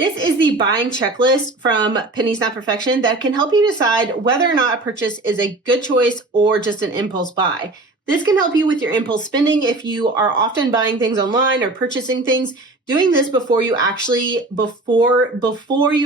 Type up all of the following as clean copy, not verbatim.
This is the buying checklist from Pennies Not Perfection that can help you decide whether or not a purchase is a good choice or just an impulse buy. This can help you with your impulse spending if you are often buying things online or purchasing things. Doing this before you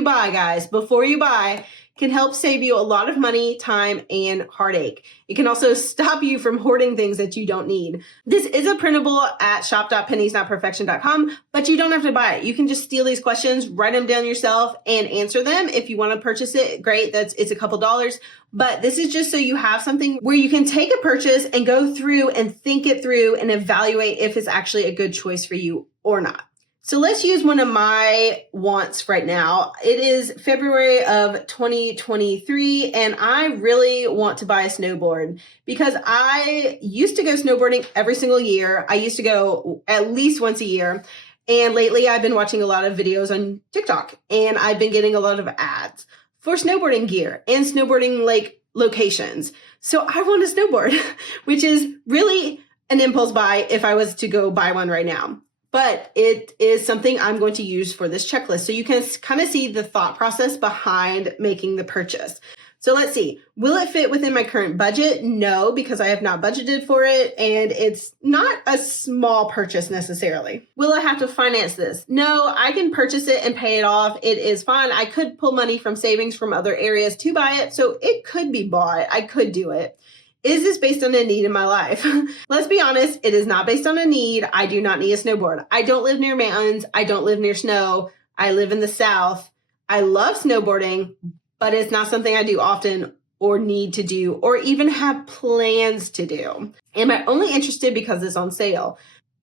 buy can help save you a lot of money, time, and heartache. It can also stop you from hoarding things that you don't need. This is a printable at shop.penniesnotperfection.com, but you don't have to buy it. You can just steal these questions, write them down yourself, and answer them. If you want to purchase it, great. It's a couple dollars. But this is just so you have something where you can take a purchase and go through and think it through and evaluate if it's actually a good choice for you or not. So let's use one of my wants right now. It is February of 2023, and I really want to buy a snowboard because I used to go snowboarding every single year. I used to go at least once a year. And lately I've been watching a lot of videos on TikTok, and I've been getting a lot of ads for snowboarding gear and snowboarding locations. So I want a snowboard, which is really an impulse buy if I was to go buy one right now. But it is something I'm going to use for this checklist. So you can kind of see the thought process behind making the purchase. So let's see, will it fit within my current budget? No, because I have not budgeted for it, and it's not a small purchase necessarily. Will I have to finance this? No, I can purchase it and pay it off. It is fine. I could pull money from savings from other areas to buy it, so it could be bought. I could do it. Is this based on a need in my life? Let's be honest, it is not based on a need. I do not need a snowboard. I don't live near mountains. I don't live near snow. I live in the South. I love snowboarding, but it's not something I do often or need to do or even have plans to do. Am I only interested because it's on sale?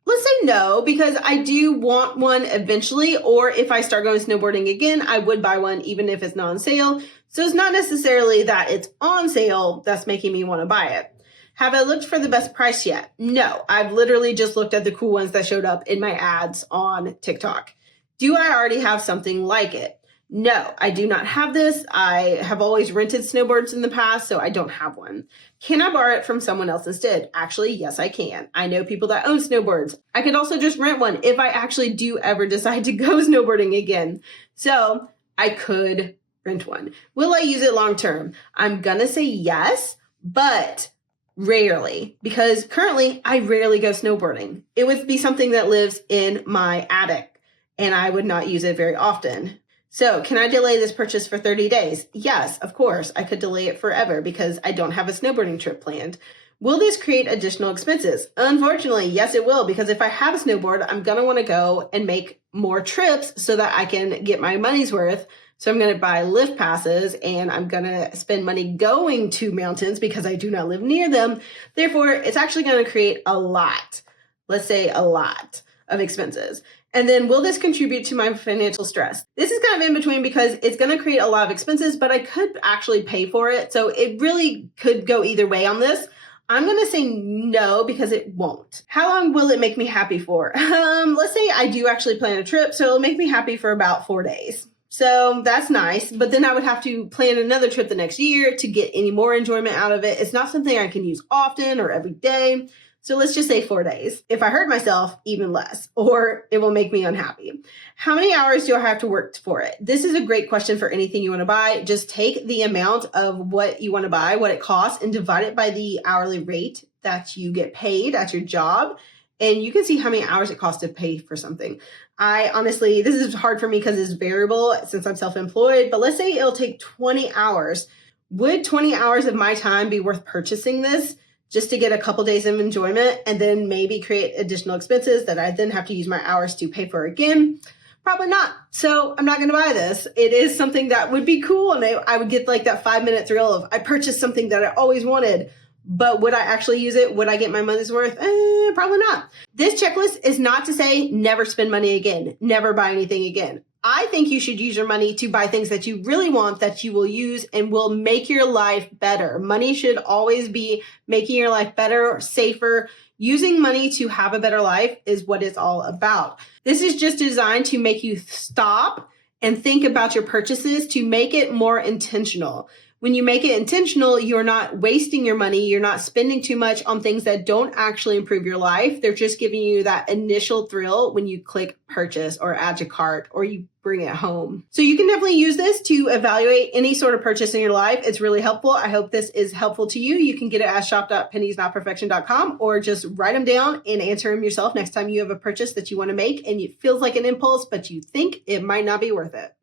Let's say no, because I do want one eventually, or if I start going snowboarding again, I would buy one even if it's not on sale. So it's not necessarily that it's on sale that's making me want to buy it. Have I looked for the best price yet? No, I've literally just looked at the cool ones that showed up in my ads on TikTok. Do I already have something like it? No, I do not have this. I have always rented snowboards in the past, so I don't have one. Can I borrow it from someone else instead? Actually, yes, I can. I know people that own snowboards. I could also just rent one if I actually do ever decide to go snowboarding again. So I could rent one. Will I use it long term? I'm gonna say yes, but rarely, because currently I rarely go snowboarding. It would be something that lives in my attic, and I would not use it very often. So can I delay this purchase for 30 days? Yes, of course. I could delay it forever because I don't have a snowboarding trip planned. Will this create additional expenses? Unfortunately, yes, it will, because if I have a snowboard, I'm going to want to go and make more trips so that I can get my money's worth. So I'm going to buy lift passes, and I'm going to spend money going to mountains because I do not live near them. Therefore, it's actually going to create a lot, let's say a lot of expenses. And then will this contribute to my financial stress? This is kind of in between because it's going to create a lot of expenses, but I could actually pay for it. So it really could go either way on this. I'm going to say no because it won't. How long will it make me happy for? Let's say I do actually plan a trip, so it'll make me happy for about 4 days. So that's nice, but then I would have to plan another trip the next year to get any more enjoyment out of it. It's not something I can use often or every day. So let's just say 4 days. If I hurt myself, even less, or it will make me unhappy. How many hours do I have to work for it? This is a great question for anything you want to buy. Just take the amount of what you want to buy, what it costs, and divide it by the hourly rate that you get paid at your job. And you can see how many hours it costs to pay for something. I honestly, this is hard for me because it's variable since I'm self-employed, but let's say it'll take 20 hours. Would 20 hours of my time be worth purchasing this just to get a couple days of enjoyment and then maybe create additional expenses that I then have to use my hours to pay for again? Probably not. So I'm not going to buy this. It is something that would be cool, and I would get like that 5-minute thrill of I purchased something that I always wanted. But would I actually use it? Would I get my money's worth? Probably not. This checklist is not to say never spend money again, never buy anything again. I think you should use your money to buy things that you really want, that you will use and will make your life better. Money should always be making your life better, safer. Using money to have a better life is what it's all about. This is just designed to make you stop and think about your purchases to make it more intentional. When you make it intentional, you're not wasting your money. You're not spending too much on things that don't actually improve your life. They're just giving you that initial thrill when you click purchase or add to cart or you bring it home. So you can definitely use this to evaluate any sort of purchase in your life. It's really helpful. I hope this is helpful to you. You can get it at shop.penniesnotperfection.com or just write them down and answer them yourself next time you have a purchase that you want to make and it feels like an impulse, but you think it might not be worth it.